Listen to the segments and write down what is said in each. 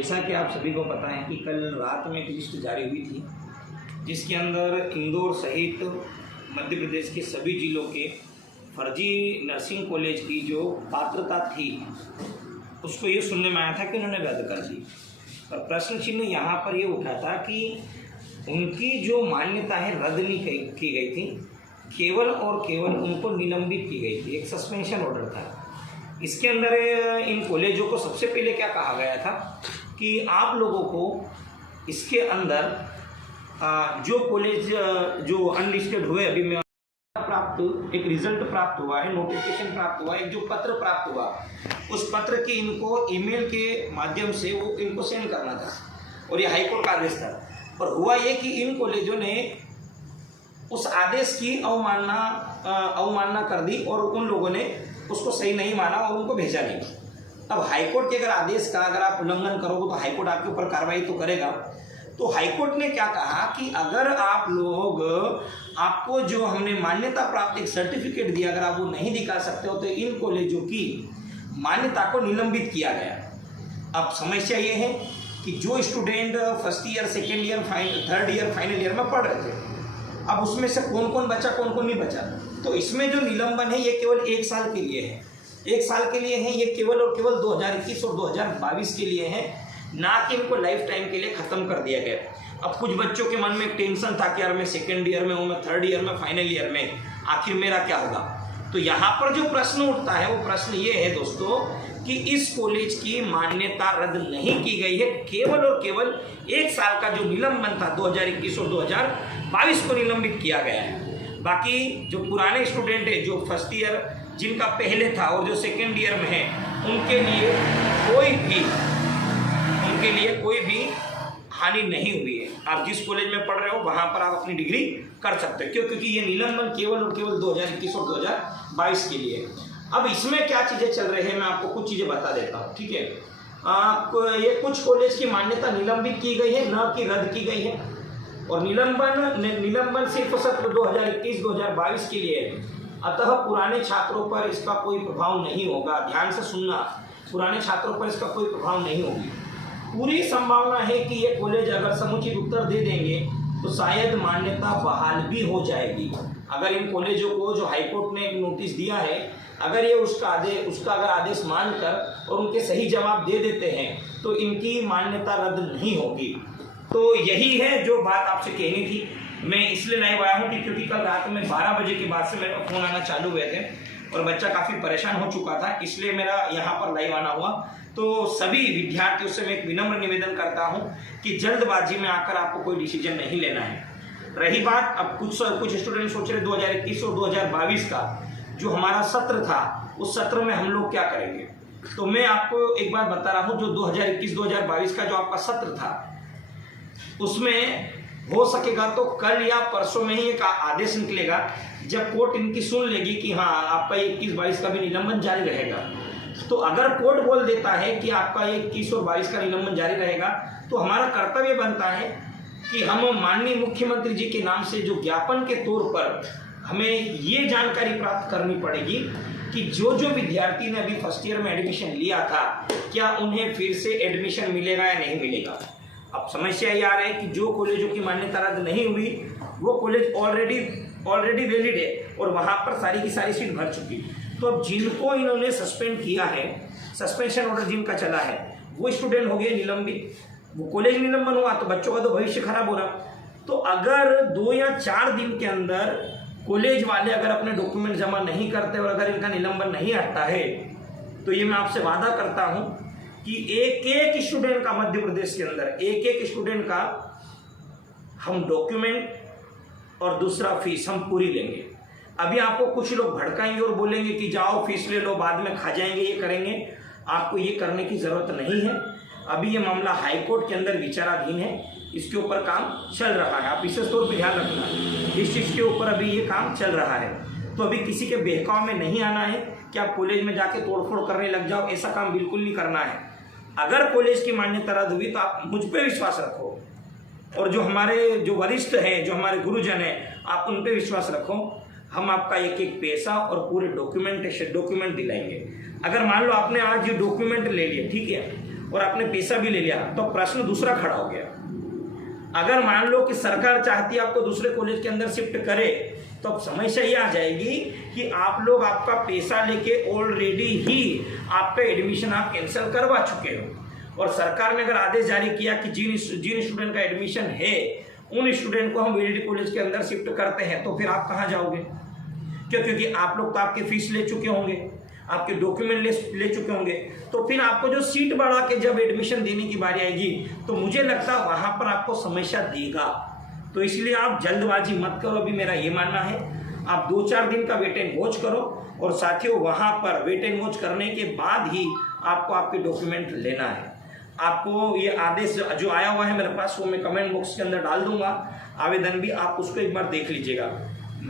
जैसा कि आप सभी को पता है कि कल रात में एक लिस्ट जारी हुई थी जिसके अंदर इंदौर सहित मध्य प्रदेश के सभी जिलों के फर्जी नर्सिंग कॉलेज की जो पात्रता थी उसको ये सुनने में आया था कि उन्होंने रद्द कर दी। पर प्रश्न चिन्ह यहाँ पर ये उठा था कि उनकी जो मान्यता है रद्द नहीं की गई थी, केवल और केवल उनको निलंबित की गई थी, एक सस्पेंशन ऑर्डर था। इसके अंदर इन कॉलेजों को सबसे पहले क्या कहा गया था कि आप लोगों को इसके अंदर जो कॉलेज जो अनलिस्टेड हुए, अभी मैं प्राप्त एक रिजल्ट प्राप्त हुआ है, नोटिफिकेशन प्राप्त हुआ है, एक जो पत्र प्राप्त हुआ, उस पत्र की इनको ईमेल के माध्यम से वो इनको सेंड करना था और ये हाईकोर्ट का आदेश था। पर हुआ ये कि इन कॉलेजों ने उस आदेश की अवमानना कर दी और उन लोगों ने उसको सही नहीं माना और उनको भेजा नहीं। अब हाईकोर्ट के अगर आदेश का अगर आप उल्लंघन करोगे तो हाईकोर्ट आपके ऊपर कार्रवाई तो करेगा। तो हाईकोर्ट ने क्या कहा कि अगर आप लोग आपको जो हमने मान्यता प्राप्त एक सर्टिफिकेट दिया अगर आप वो नहीं दिखा सकते हो तो इन कॉलेजों की मान्यता को निलंबित किया गया। अब समस्या ये है कि जो student first year, second year, third year, final year में पढ़ रहे थे, अब उसमें से कौन कौन बचा, कौन कौन नहीं बचा। तो इसमें जो निलंबन है ये केवल 1 साल के लिए है, 1 साल के लिए है, ये केवल और केवल 2021 और 2022 के लिए है, ना कि इनको लाइफ टाइम के लिए ख़त्म कर दिया गया। अब कुछ बच्चों के मन में एक टेंशन था कि यार मैं सेकेंड ईयर में हूँ, मैं थर्ड ईयर में, फाइनल ईयर में, आखिर मेरा क्या होगा। तो यहाँ पर जो प्रश्न उठता है वो प्रश्न ये है दोस्तों कि इस कॉलेज की मान्यता रद्द नहीं की गई है, केवल और केवल 1 साल का जो निलंबन था 2021 और 2022 को निलंबित किया गया है। बाकी जो पुराने स्टूडेंट है, जो फर्स्ट ईयर जिनका पहले था और जो सेकेंड ईयर में है, उनके लिए कोई भी हानि नहीं हुई है। आप जिस कॉलेज में पढ़ रहे हो वहाँ पर आप अपनी डिग्री कर सकते हो। क्यों? क्योंकि ये निलंबन केवल और केवल 2021 और 2022 के लिए। अब इसमें क्या चीज़ें चल रही है मैं आपको कुछ चीज़ें बता देता हूँ, ठीक है। ये कुछ कॉलेज की मान्यता निलंबित की गई है, न कि रद्द की गई है। और निलंबन सिर्फ सत्र 2021-2022 के लिए है, अतः पुराने छात्रों पर इसका कोई प्रभाव नहीं होगा। ध्यान से सुनना, पुराने छात्रों पर इसका कोई प्रभाव नहीं होगी। पूरी संभावना है कि ये कॉलेज अगर समुचित उत्तर दे देंगे तो शायद मान्यता बहाल भी हो जाएगी। अगर इन कॉलेजों को जो हाईकोर्ट ने एक नोटिस दिया है, अगर ये उसका अगर आदेश मानकर और उनके सही जवाब दे देते हैं तो इनकी मान्यता रद्द नहीं होगी। तो यही है जो बात आपसे कहनी थी। मैं इसलिए नहीं आया हूँ कि क्योंकि कल रात में 12 बजे के बाद से मेरे को फ़ोन आना चालू हुए थे और बच्चा काफ़ी परेशान हो चुका था, इसलिए मेरा यहाँ पर लाइव आना हुआ। तो सभी विद्यार्थियों से मैं एक विनम्र निवेदन करता हूँ कि जल्दबाजी में आकर आपको कोई डिसीजन नहीं लेना है। रही बात, अब कुछ स्टूडेंट सोच रहे 2021 और 2022 का जो हमारा सत्र था, उस सत्र में हम लोग क्या करेंगे। तो मैं आपको एक बात बता रहा हूँ, जो 2021-2022 का जो आपका सत्र था उसमें हो सकेगा तो कल या परसों में ही एक आदेश निकलेगा, जब कोर्ट इनकी सुन लेगी कि हाँ आपका 21-22 का भी निलंबन जारी रहेगा। तो अगर कोर्ट बोल देता है कि आपका 21 और 22 का निलंबन जारी रहेगा तो हमारा कर्तव्य बनता है कि हम माननीय मुख्यमंत्री जी के नाम से जो ज्ञापन के तौर पर हमें ये जानकारी प्राप्त करनी पड़ेगी कि जो विद्यार्थी ने अभी फर्स्ट ईयर में एडमिशन लिया था, क्या उन्हें फिर से एडमिशन मिलेगा या नहीं मिलेगा। अब समस्या ये आ रही है कि जो कॉलेजों की मान्यता रद्द नहीं हुई वो कॉलेज ऑलरेडी वैलिड है और वहाँ पर सारी की सारी सीट भर चुकी। तो अब जिनको इन्होंने सस्पेंड किया है, सस्पेंशन ऑर्डर जिनका चला है, वो स्टूडेंट हो गए निलंबित, वो कॉलेज निलंबन हुआ तो बच्चों का तो भविष्य खराब हो रहा। तो अगर 2 या 4 दिन के अंदर कॉलेज वाले अगर अपने डॉक्यूमेंट जमा नहीं करते और अगर इनका निलंबन नहीं हटता है तो ये मैं आपसे वादा करता हूँ कि एक स्टूडेंट का मध्य प्रदेश के अंदर एक स्टूडेंट का हम डॉक्यूमेंट और दूसरा फीस हम पूरी लेंगे। अभी आपको कुछ लोग भड़काएंगे और बोलेंगे कि जाओ फीस ले लो, बाद में खा जाएंगे, ये करेंगे। आपको ये करने की ज़रूरत नहीं है। अभी ये मामला हाईकोर्ट के अंदर विचाराधीन है, इसके ऊपर काम चल रहा है। आप विशेष तौर पर ध्यान रखना, इस चीज़ के ऊपर अभी ये काम चल रहा है। तो अभी किसी के बहकाव में नहीं आना है कि आप कॉलेज में जाके तोड़फोड़ करने लग जाओ, ऐसा काम बिल्कुल नहीं करना है। अगर कॉलेज की मान्यता रद्द हुई तो आप मुझ पर विश्वास रखो और जो हमारे जो वरिष्ठ हैं, जो हमारे गुरुजन हैं, आप उन पर विश्वास रखो। हम आपका एक एक पैसा और पूरे डॉक्यूमेंट दिलाएंगे। अगर मान लो आपने आज ये डॉक्यूमेंट ले लिए, ठीक है, और आपने पैसा भी ले लिया, तो प्रश्न दूसरा खड़ा हो गया। अगर मान लो कि सरकार चाहती है आपको दूसरे कॉलेज के अंदर शिफ्ट करे, तो अब समस्या ये आ जाएगी कि आप लोग आपका पैसा लेके ऑलरेडी ही आपका एडमिशन आप कैंसिल करवा चुके हो, और सरकार ने अगर आदेश जारी किया कि जिन स्टूडेंट का एडमिशन है उन स्टूडेंट को हम वीआईटी कॉलेज के अंदर शिफ्ट करते हैं, तो फिर आप कहाँ जाओगे? क्यों? क्योंकि आप लोग तो आपकी फीस ले चुके होंगे, आपके डॉक्यूमेंट ले चुके होंगे, तो फिर आपको जो सीट बढ़ा के जब एडमिशन देने की बारी आएगी, तो मुझे लगता है वहां पर आपको समस्या देगा। तो इसलिए आप जल्दबाजी मत करो, अभी मेरा ये मानना है। आप 2-4 दिन का वेट एंड वॉच करो, और साथियों वहां पर वेट एंड वॉच करने के बाद ही आपको आपके डॉक्यूमेंट लेना है। आपको ये आदेश जो आया हुआ है मेरे पास, वो मैं कमेंट बॉक्स के अंदर डाल दूंगा, आवेदन भी आप उसको एक बार देख लीजिएगा।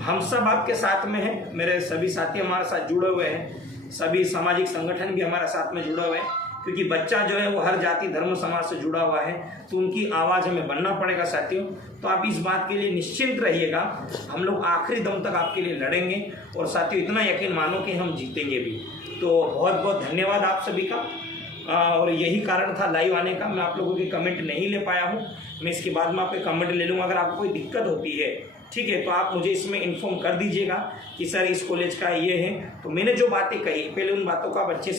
हम सब आपके साथ में हैं, मेरे सभी साथी हमारे साथ जुड़े हुए हैं, सभी सामाजिक संगठन भी हमारे साथ में जुड़े हुए हैं, क्योंकि बच्चा जो है वो हर जाति धर्म समाज से जुड़ा हुआ है, तो उनकी आवाज़ हमें बनना पड़ेगा साथियों। तो आप इस बात के लिए निश्चिंत रहिएगा, हम लोग आखिरी दम तक आपके लिए लड़ेंगे, और साथियों इतना यकीन मानो कि हम जीतेंगे भी। तो बहुत बहुत धन्यवाद आप सभी का, और यही कारण था लाइव आने का। मैं आप लोगों के कमेंट नहीं ले पाया हूँ, मैं इसके बाद में आपके कमेंट ले लूँगा। अगर आपको कोई दिक्कत होती है, ठीक है, तो आप मुझे इसमें इन्फॉर्म कर दीजिएगा कि सर इस कॉलेज का ये है। तो मैंने जो बातें कही पहले, उन बातों का आप अच्छे से